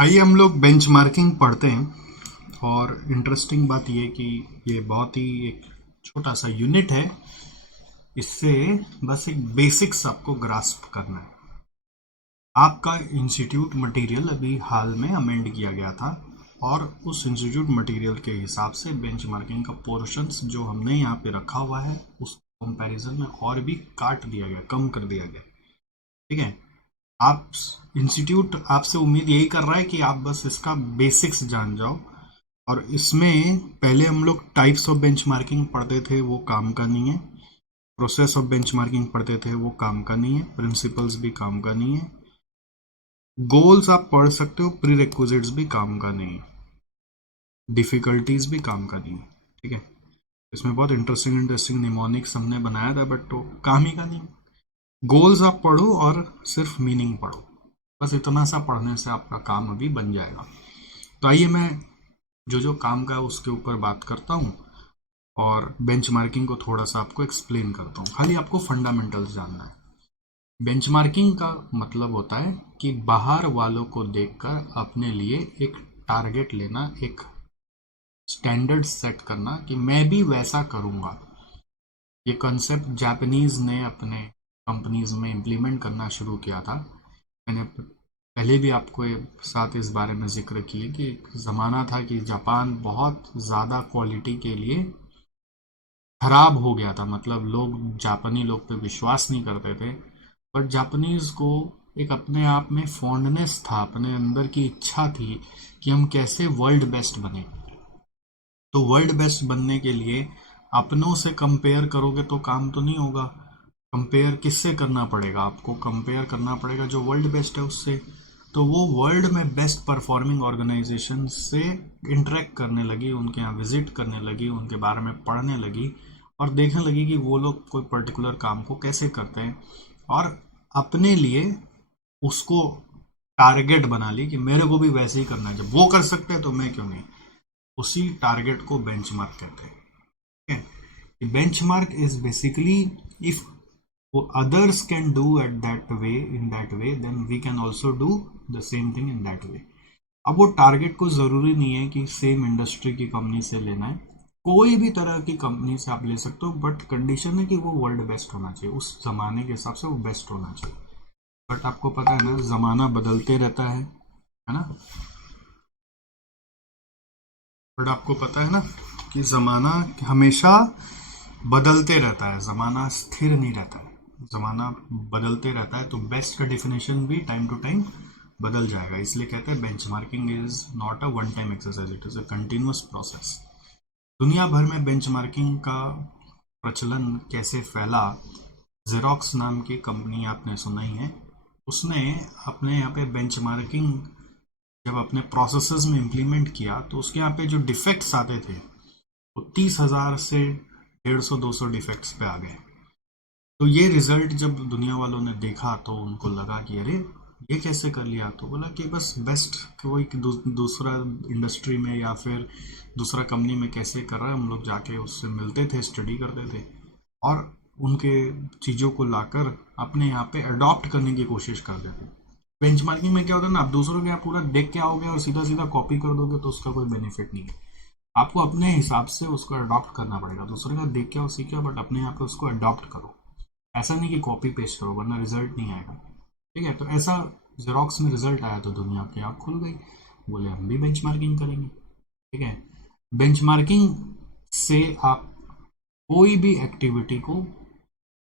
आइए हम लोग बेंचमार्किंग पढ़ते हैं। और इंटरेस्टिंग बात यह कि ये बहुत ही एक छोटा सा यूनिट है। इससे बस एक बेसिक्स आपको ग्रास्प करना है। आपका इंस्टीट्यूट मटेरियल अभी हाल में अमेंड किया गया था और उस इंस्टीट्यूट मटेरियल के हिसाब से बेंचमार्किंग का पोर्शंस जो हमने यहाँ पे रखा हुआ है उस कंपैरिजन में और भी काट दिया गया, कम कर दिया गया। ठीक है। आप इंस्टीट्यूट आपसे उम्मीद यही कर रहा है कि आप बस इसका बेसिक्स जान जाओ। और इसमें पहले हम लोग टाइप्स ऑफ बेंचमार्किंग पढ़ते थे, वो काम का नहीं है। प्रोसेस ऑफ बेंचमार्किंग पढ़ते थे, वो काम का नहीं है। प्रिंसिपल्स भी काम का नहीं है। गोल्स आप पढ़ सकते हो, प्री रिक्विजिट्स भी काम का नहीं है। डिफिकल्टीज भी काम का नहीं है। ठीक है। इसमें बहुत इंटरेस्टिंग इंटरेस्टिंग निमोनिक्स हमने बनाया था, बट तो काम ही का नहीं। गोल्स आप पढ़ो और सिर्फ मीनिंग पढ़ो। बस इतना सा पढ़ने से आपका काम अभी बन जाएगा। तो आइए मैं जो जो काम का है उसके ऊपर बात करता हूँ और बेंचमार्किंग को थोड़ा सा आपको एक्सप्लेन करता हूँ। खाली आपको फंडामेंटल्स जानना है। बेंचमार्किंग का मतलब होता है कि बाहर वालों को देखकर अपने लिए एक टारगेट लेना, एक स्टैंडर्ड सेट करना कि मैं भी वैसा करूँगा। ये कॉन्सेप्ट जापानीज ने अपने कंपनीज में इम्प्लीमेंट करना शुरू किया था। मैंने पहले भी आपको साथ इस बारे में जिक्र किया कि एक ज़माना था कि जापान बहुत ज़्यादा क्वालिटी के लिए खराब हो गया था। मतलब लोग जापानी लोग पे विश्वास नहीं करते थे। बट जापानीज को एक अपने आप में फॉन्डनेस था, अपने अंदर की इच्छा थी कि हम कैसे वर्ल्ड बेस्ट बने। तो वर्ल्ड बेस्ट बनने के लिए अपनों से कंपेयर करोगे तो काम तो नहीं होगा। कंपेयर किससे करना पड़ेगा? आपको कंपेयर करना पड़ेगा जो वर्ल्ड बेस्ट है उससे। तो वो वर्ल्ड में बेस्ट परफॉर्मिंग ऑर्गेनाइजेशन से इंटरेक्ट करने लगी, उनके यहाँ विजिट करने लगी, उनके बारे में पढ़ने लगी और देखने लगी कि वो लोग कोई पर्टिकुलर काम को कैसे करते हैं और अपने लिए उसको टारगेट बना ली कि मेरे को भी वैसे ही करना है। जब वो कर सकते हैं तो मैं क्यों नहीं। उसी टारगेट को बेंचमार्क कहते हैं। ठीक है। Benchmark is basically if others can do at that way in that way, then we can also do the same thing in that way. अब वो टारगेट को जरूरी नहीं है कि सेम इंडस्ट्री की कंपनी से लेना है। कोई भी तरह की कंपनी से आप ले सकते हो, बट कंडीशन है कि वो वर्ल्ड बेस्ट होना चाहिए, उस जमाने के हिसाब से वो बेस्ट होना चाहिए। बट आपको पता है ना, जमाना बदलते रहता है ना। बट आपको पता है ना कि जमाना हमेशा बदलते रहता है, जमाना स्थिर नहीं रहता है। ज़माना बदलते रहता है, तो बेस्ट का डेफिनेशन भी टाइम टू टाइम बदल जाएगा। इसलिए कहते हैं benchmarking is not a one time exercise, it is a continuous process. दुनिया भर में बेंचमार्किंग का प्रचलन कैसे फैला? जेरोक्स नाम की कंपनी आपने सुना ही है। उसने अपने यहाँ पे बेंचमार्किंग जब अपने प्रोसेसेस में इम्प्लीमेंट किया तो उसके यहाँ पे जो डिफेक्ट्स आते थे वो 30,000 से 150-200 डिफेक्ट्स पे आ गए। तो ये रिजल्ट जब दुनिया वालों ने देखा तो उनको लगा कि अरे ये कैसे कर लिया। तो बोला कि बस बेस्ट कोई दूसरा इंडस्ट्री में या फिर दूसरा कंपनी में कैसे कर रहा है, हम लोग जाके उससे मिलते थे, स्टडी करते थे और उनके चीज़ों को लाकर अपने यहाँ पे अडॉप्ट करने की कोशिश करते थे। बेंचमार्किंग में क्या होता है ना, आप दूसरों के यहाँ पूरा देख के आओगे और सीधा सीधा कॉपी कर दोगे तो उसका कोई बेनिफिट नहीं है। आपको अपने हिसाब से उसको अडॉप्ट करना पड़ेगा। दूसरे का देख के और सीखे, बट अपने यहाँ पे उसको अडॉप्ट करो। ऐसा नहीं कि कॉपी पेस्ट करो वरना रिजल्ट नहीं आएगा। ठीक है। तो ऐसा जेरोक्स में रिजल्ट आया तो दुनिया की आँख खुल गई। बोले हम भी बेंचमार्किंग करेंगे। ठीक है। बेंचमार्किंग से आप कोई भी एक्टिविटी को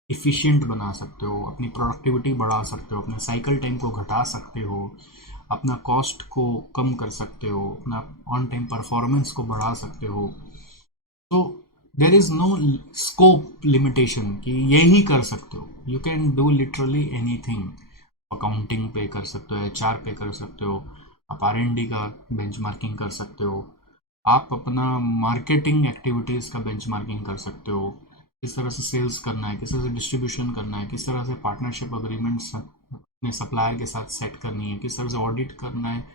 इफिशिएंट बना सकते हो, अपनी प्रोडक्टिविटी बढ़ा सकते हो, अपने साइकिल टाइम को घटा सकते हो, अपना कॉस्ट को कम कर सकते हो, अपना ऑन टाइम परफॉर्मेंस को बढ़ा सकते हो। तो there is no scope limitation कि यही कर सकते हो। You can do literally anything. Accounting पे कर सकते हो, HR पे कर सकते हो, आप R&D का बेंचमार्किंग कर सकते हो, आप अपना मार्केटिंग एक्टिविटीज़ का बेंचमार्किंग कर सकते हो। किस तरह से सेल्स करना है, किस तरह से डिस्ट्रीब्यूशन करना है, किस तरह से पार्टनरशिप अग्रीमेंट्स अपने सप्लायर के साथ सेट करनी है, किस तरह से ऑडिट करना है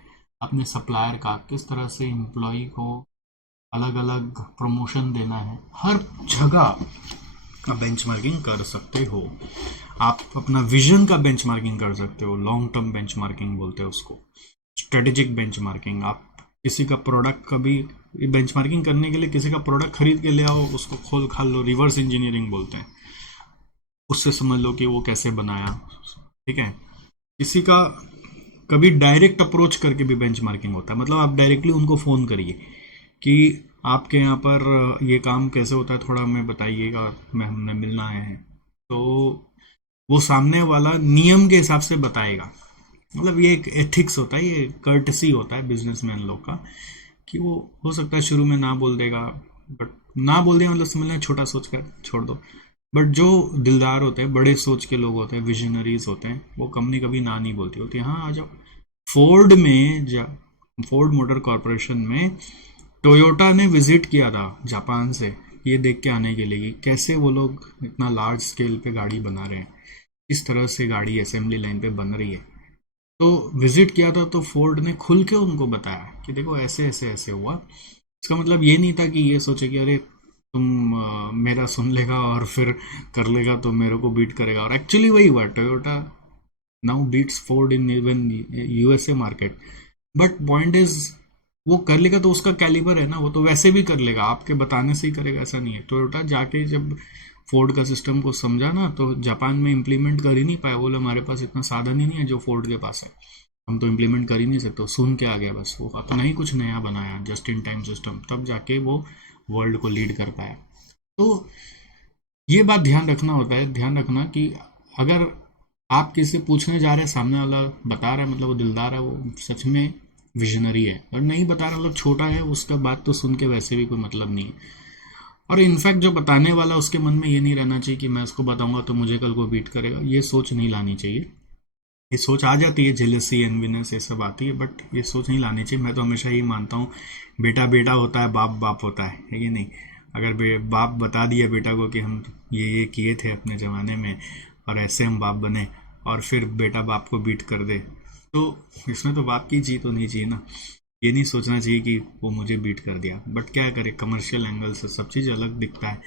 अपने सप्लायर का, किस तरह से एम्प्लॉय को अलग अलग प्रमोशन देना है। हर जगह आप बेंचमार्किंग कर सकते हो। आप अपना विजन का बेंचमार्किंग कर सकते हो, लॉन्ग टर्म बेंचमार्किंग बोलते हैं उसको। स्ट्रेटेजिक बेंचमार्किंग, आप किसी का प्रोडक्ट कभी बेंचमार्किंग करने के लिए किसी का प्रोडक्ट खरीद के ले आओ, उसको खोल खाल लो, रिवर्स इंजीनियरिंग बोलते हैं, उससे समझ लो कि वो कैसे बनाया, ठीक है। किसी का कभी डायरेक्ट अप्रोच करके भी बेंचमार्किंग होता है, मतलब आप डायरेक्टली उनको फ़ोन करिए कि आपके यहाँ पर ये काम कैसे होता है, थोड़ा हमें बताइएगा, मैं हमने मिलना आए हैं, तो वो सामने वाला नियम के हिसाब से बताएगा। मतलब ये एक एथिक्स होता है, ये कर्टसी होता है बिजनेसमैन लोग का, कि वो हो सकता है शुरू में ना बोल देगा, बट ना बोल देगा मतलब समझना छोटा सोच कर छोड़ दो, बट जो दिलदार होते हैं, बड़े सोच के लोग होते हैं, विजनरीज होते हैं, वो कंपनी कभी ना नहीं बोलती, होती है हाँ आ जाओ। फोर्ड में फोर्ड मोटर कॉरपोरेशन में टोयोटा ने विजिट किया था जापान से, ये देख के आने के लिए कि कैसे वो लोग इतना लार्ज स्केल पे गाड़ी बना रहे हैं, किस तरह से गाड़ी असेंबली लाइन पे बन रही है। तो विजिट किया था तो फोर्ड ने खुल के उनको बताया कि देखो ऐसे ऐसे ऐसे हुआ। इसका मतलब ये नहीं था कि ये सोचे कि अरे तुम मेरा सुन लेगा और फिर कर लेगा तो मेरे को बीट करेगा, और एक्चुअली वही हुआ, Toyota now beats Ford in even USA market. But point is वो कर लेगा तो उसका कैलिबर है ना, वो तो वैसे भी कर लेगा, आपके बताने से ही करेगा ऐसा नहीं है। टोयोटा जाके जब फोर्ड का सिस्टम को समझा ना, तो जापान में इम्प्लीमेंट कर ही नहीं पाया, बोले हमारे पास इतना साधन ही नहीं है जो फोर्ड के पास है, हम तो इम्प्लीमेंट कर ही नहीं सकते, सुन के आ गया बस, वो अपना ही कुछ नया बनाया जस्ट इन टाइम सिस्टम, तब जाके वो वर्ल्ड को लीड कर पाया। तो ये बात ध्यान रखना होता है, ध्यान रखना कि अगर आप किसी से पूछने जा रहे हैं, सामने वाला बता रहा है मतलब वो दिलदार है, वो सच में विजनरी है, और नहीं बता रहा मतलब छोटा है, उसका बात तो सुन के वैसे भी कोई मतलब नहीं है। और इनफैक्ट जो बताने वाला उसके मन में ये नहीं रहना चाहिए कि मैं उसको बताऊंगा तो मुझे कल को बीट करेगा, ये सोच नहीं लानी चाहिए। ये सोच आ जाती है, जेलसी एनवीनेस ये सब आती है, बट ये सोच नहीं लानी चाहिए। मैं तो हमेशा ये मानता हूँ, बेटा बेटा होता है, बाप बाप होता है कि नहीं। अगर बाप बता दिया बेटा को कि हम ये किए थे अपने ज़माने में और ऐसे हम बाप बने, और फिर बेटा बाप को बीट कर दे, तो इसमें तो बाप की जीत होनी चाहिए ना। ये नहीं सोचना चाहिए कि वो मुझे बीट कर दिया, बट क्या करे, कमर्शियल एंगल से सब चीज़ अलग दिखता है।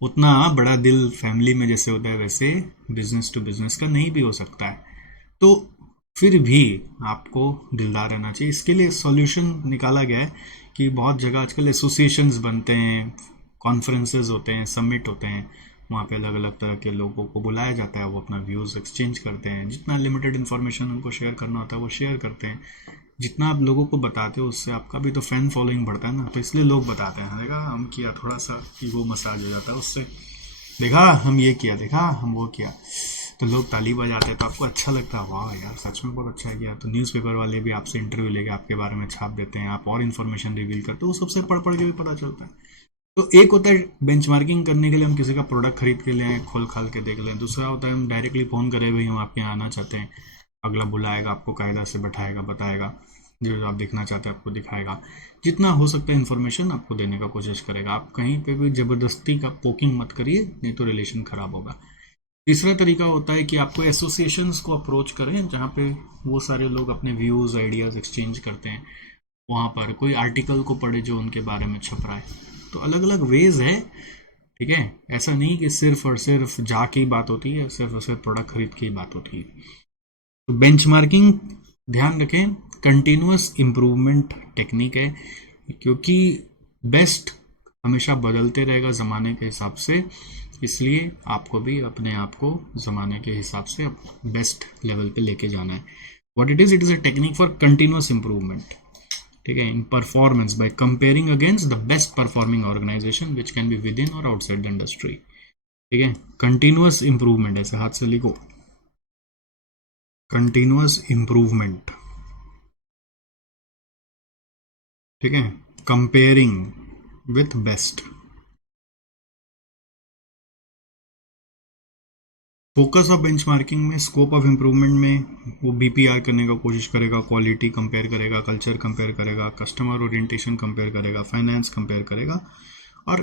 उतना बड़ा दिल फैमिली में जैसे होता है वैसे बिजनेस टू बिजनेस का नहीं भी हो सकता है। तो फिर भी आपको दिलदार रहना चाहिए। इसके लिए सॉल्यूशन निकाला गया है कि बहुत जगह आजकल एसोसिएशंस बनते हैं, कॉन्फ्रेंसेज होते हैं, समिट होते हैं, वहाँ पे अलग अलग तरह के लोगों को बुलाया जाता है, वो अपना व्यूज़ एक्सचेंज करते हैं, जितना लिमिटेड इन्फॉर्मेशन उनको शेयर करना होता है वो शेयर करते हैं। जितना आप लोगों को बताते हो उससे आपका भी तो फैन फॉलोइंग बढ़ता है ना, तो इसलिए लोग बताते हैं, देखा हम किया, थोड़ा सा ईगो मसाज हो जाता है उससे, देखा हम ये किया, देखा हम वो किया, तो लोग ताली बजाते हैं, तो आपको अच्छा लगता है, वाह यार सच में बहुत अच्छा किया। तो न्यूज़पेपर वाले भी आपसे इंटरव्यू लेके आपके बारे में छाप देते हैं, आप और इन्फॉर्मेशन रिवील करते हो, वो सबसे पढ़ पढ़ के भी पता चलता है। तो एक होता है बेंचमार्किंग करने के लिए हम किसी का प्रोडक्ट खरीद के ले आए, खोल खाल के देख लें, दूसरा होता है हम डायरेक्टली फ़ोन करे भाई हम आपके यहाँ आना चाहते हैं, अगला बुलाएगा, आपको कायदा से बैठाएगा, बताएगा, जो आप दिखना चाहते हैं आपको दिखाएगा, जितना हो सकता है इन्फॉर्मेशन आपको देने का कोशिश करेगा। आप कहीं पे भी ज़बरदस्ती का पोकिंग मत करिए, नहीं तो रिलेशन ख़राब होगा। तीसरा तरीका होता है कि आपको एसोसिएशंस को अप्रोच करें, जहाँ पे वो सारे लोग अपने व्यूज़ आइडियाज़ एक्सचेंज करते हैं, वहाँ पर कोई आर्टिकल को पढ़े जो उनके बारे में छप रहा है। तो अलग अलग वेज है, ठीक है, ऐसा नहीं कि सिर्फ और सिर्फ जा की बात होती है, सिर्फ और सिर्फ प्रोडक्ट खरीद की बात होती है। तो बेंचमार्किंग ध्यान रखें, कंटिन्यूअस इम्प्रूवमेंट टेक्निक है, क्योंकि बेस्ट हमेशा बदलते रहेगा ज़माने के हिसाब से, इसलिए आपको भी अपने आप को ज़माने के हिसाब से बेस्ट लेवल पे लेके जाना है। What it is a technique for continuous improvement, ठीक है, in performance by comparing against the best performing organization which can be within और आउटसाइड द इंडस्ट्री। ठीक है, कंटिन्यूअस इम्प्रूवमेंट, ऐसे हाथ से लिखो, कंटिन्यूअस इम्प्रूवमेंट, ठीक है, comparing with best. Focus of benchmarking में, स्कोप ऑफ इम्प्रूवमेंट में वो बीपीआर करने का कोशिश करेगा, क्वालिटी कंपेयर करेगा, कल्चर कंपेयर करेगा, कस्टमर ओरिएंटेशन कंपेयर करेगा, फाइनेंस कंपेयर करेगा। और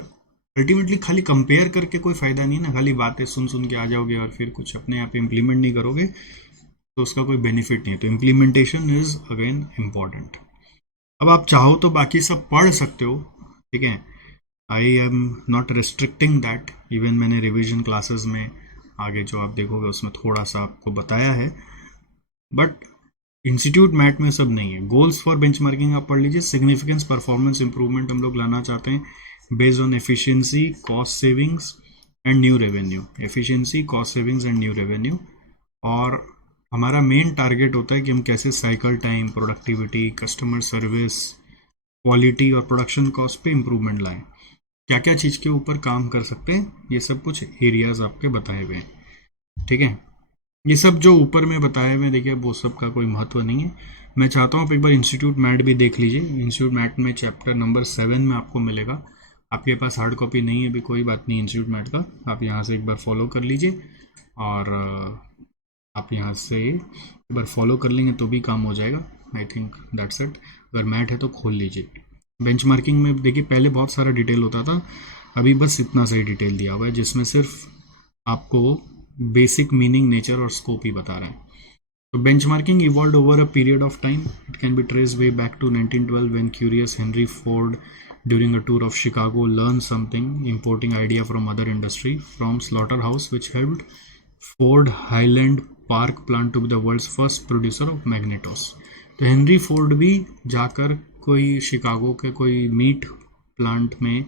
अल्टीमेटली खाली कंपेयर करके कोई फ़ायदा नहीं ना, खाली बातें सुन सुन के आ जाओगे और फिर कुछ अपने आप इम्प्लीमेंट नहीं करोगे तो उसका कोई बेनिफिट नहीं है। तो इम्प्लीमेंटेशन इज अगेन इम्पॉर्टेंट। अब आप चाहो तो बाकी सब पढ़ सकते हो, ठीक है, I am not restricting that, even मैंने रिविजन क्लासेस में आगे जो आप देखोगे उसमें थोड़ा सा आपको बताया है, बट इंस्टीट्यूट मैट में सब नहीं है। गोल्स फॉर बेंचमार्किंग आप पढ़ लीजिए। सिग्निफिकेंस परफॉर्मेंस इंप्रूवमेंट हम लोग लाना चाहते हैं based on efficiency, cost savings and new revenue. Efficiency, cost savings and new revenue. और हमारा मेन टारगेट होता है कि हम कैसे cycle time, productivity, customer service, quality और प्रोडक्शन कॉस्ट पे इम्प्रूवमेंट लाएं। क्या क्या चीज़ के ऊपर काम कर सकते हैं, ये सब कुछ एरियाज आपके बताए हुए हैं। ठीक है, ये सब जो ऊपर में बताए हुए देखिए वो सब का कोई महत्व नहीं है। मैं चाहता हूँ आप एक बार इंस्टीट्यूट मैट भी देख लीजिए। इंस्टीट्यूट मैट में चैप्टर नंबर 7 में आपको मिलेगा। आपके पास हार्ड कॉपी नहीं है भी कोई बात नहीं इंस्टीट्यूट मैट का, आप यहाँ से एक बार फॉलो कर लीजिए। और आप यहाँ से एक बार फॉलो कर लेंगे तो भी काम हो जाएगा। I think that's it. अगर मैट है तो खोल लीजिए। बेंचमार्किंग में देखिए पहले बहुत सारा डिटेल होता था, अभी बस इतना सा ही डिटेल दिया हुआ है जिसमें सिर्फ आपको बेसिक मीनिंग, नेचर और स्कोप ही बता रहे हैं। तो benchmarking evolved over a period of time. It can be traced way back to 1912 when curious Henry Ford, during a tour of Chicago, learned something importing idea from other industry from slaughterhouse, which helped Ford Highland Park plant to be the world's first producer of magnetos. तो Henry Ford भी जाकर कोई Chicago के कोई meat plant में,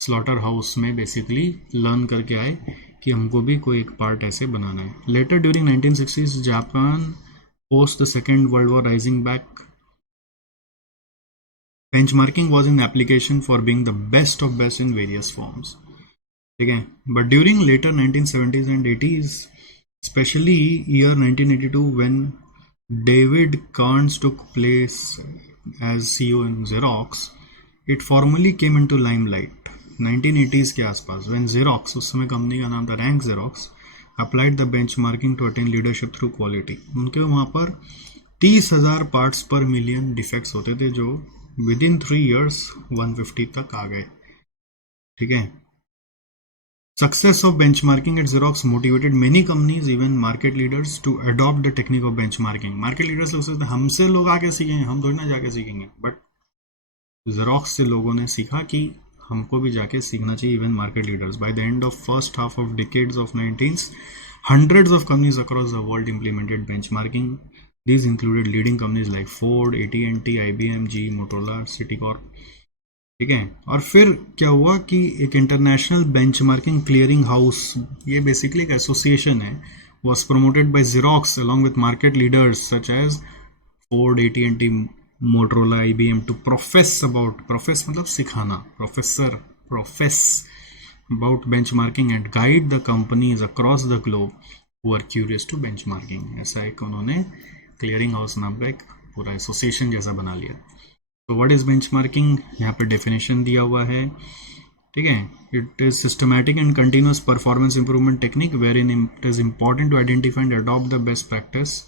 slaughter house में basically learn करके आए कि हमको भी कोई एक पार्ट ऐसे बनाना है. Letter during 1960s Japan post the second world war rising back, benchmarking was in application for being the best of best in various forms. ठीक है, but during later 1970s and 80s, especially year 1982 when David Carnes took place as CEO in Xerox, it formally came into limelight. 1980s के आसपास when Xerox, उस समय company का नाम था rank Xerox, applied the benchmarking to attain leadership through quality. उनके वहाँ पर 30,000 पार्ट्स पर मिलियन डिफेक्ट्स होते थे जो विद इन 3 years 150 तक आ गए. ठीक है, success of benchmarking at Xerox motivated many companies, even market leaders, to adopt the technique of benchmarking. Market leaders लोग सोचते हमसे लोग आके सीखेंगे, हम थोड़ी ना जाके सीखेंगे, बट Xerox से लोगों ने सीखा कि हमको भी जाके सीखना चाहिए. Even market leaders. By the end of first half of decades of 19s, hundreds of companies across the world implemented benchmarking. These included leading companies like Ford, AT&T, IBM, GE, Motorola, Citicorp. ठीक है, और फिर क्या हुआ कि एक international benchmarking clearing house, ये basically एक एसोसिएशन है, was promoted by Xerox along with market leaders such as Ford, AT&T, Motorola, IBM to profess मतलब सिखाना, profess about benchmarking and guide the companies across the globe who are curious to benchmarking. ऐसा एक उन्होंने clearing house नाम का एक पूरा association जैसा बना लिया. तो व्हाट इज बेंचमार्किंग, यहाँ पे डेफिनेशन दिया हुआ है. ठीक है, it is systematic and continuous performance improvement technique wherein it is important to identify and adopt the best practice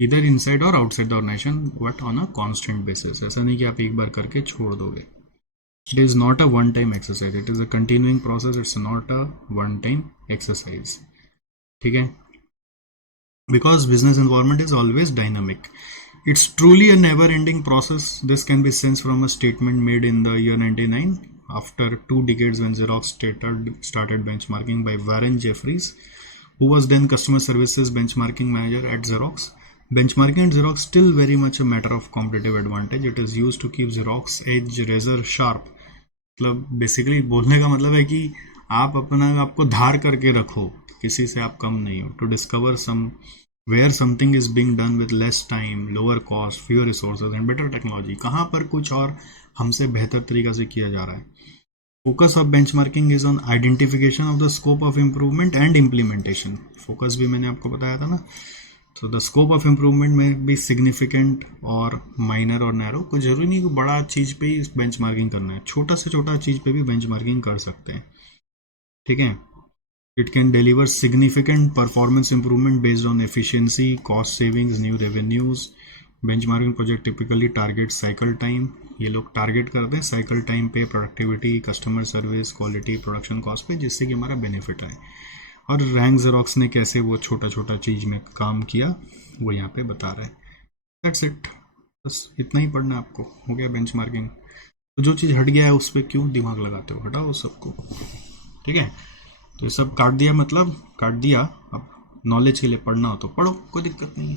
इधर इनसाइड और outside the organization but on a constant basis. ऐसा नहीं कि आप एक बार करके छोड़ दोगे. It is not a one time exercise, it is a continuing process, it's not a one time exercise. ठीक है, because business environment is always dynamic. It's truly a never-ending process. This can be sensed from a statement made in the year 1999 after 2 decades when Xerox started benchmarking by Warren Jeffries, who was then customer services benchmarking manager at Xerox. Benchmarking at Xerox still very much a matter of competitive advantage. It is used to keep Xerox edge razor sharp. मतलब basically बोलने का मतलब है कि आप अपना आपको धार करके रखो, किसी से आप कम नहीं हो. To discover somewhere something is being done with less time, lower cost, fewer resources and better technology. कहाँ पर कुछ और हमसे बेहतर तरीका से किया जा रहा है. Focus of benchmarking is on identification of the scope of improvement and implementation. Focus भी मैंने आपको बताया था ना. तो द स्कोप ऑफ इम्प्रूवमेंट में भी सिग्निफिकेंट और माइनर और नैरो. कोई जरूरी नहीं कि बड़ा चीज़ पे ही बेंचमार्किंग करना है, छोटा से छोटा चीज़ पे भी बेंचमार्किंग कर सकते हैं. ठीक है, it can deliver significant performance improvement based on efficiency, cost savings, new revenues. Benchmarking project typically target cycle time. ये लोग टारगेट करते हैं साइकिल टाइम पे, productivity, customer service, quality, production cost पे, जिससे कि हमारा बेनिफिट आए. और रैंक Xerox ने कैसे वो छोटा छोटा चीज़ में काम किया वो यहाँ पे बता रहा है. दैट्स इट, बस इतना ही पढ़ना आपको. हो गया बेंचमार्किंग. तो जो चीज़ हट गया है उस पर क्यों दिमाग लगाते हो, हटाओ सबको. ठीक है, तो ये सब काट दिया, मतलब काट दिया. अब नॉलेज के लिए पढ़ना हो तो पढ़ो, कोई दिक्कत नहीं है.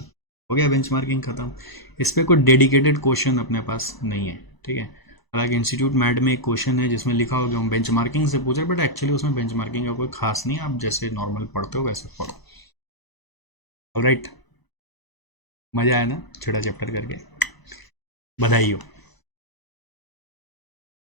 हो गया बेंचमार्किंग खत्म। इस पे कोई डेडिकेटेड क्वेश्चन अपने पास नहीं है, ठीक है। हालांकि इंस्टीट्यूट मैड में एक क्वेश्चन है जिसमें लिखा होगा हम बेंचमार्किंग से पूछे, बट एक्चुअली उसमें बेंचमार्किंग का कोई खास नहीं है, आप जैसे नॉर्मल पढ़ते हो वैसे पढ़ो। ऑलराइट, मजा आया ना छोटा चैप्टर करके? बधाई हो।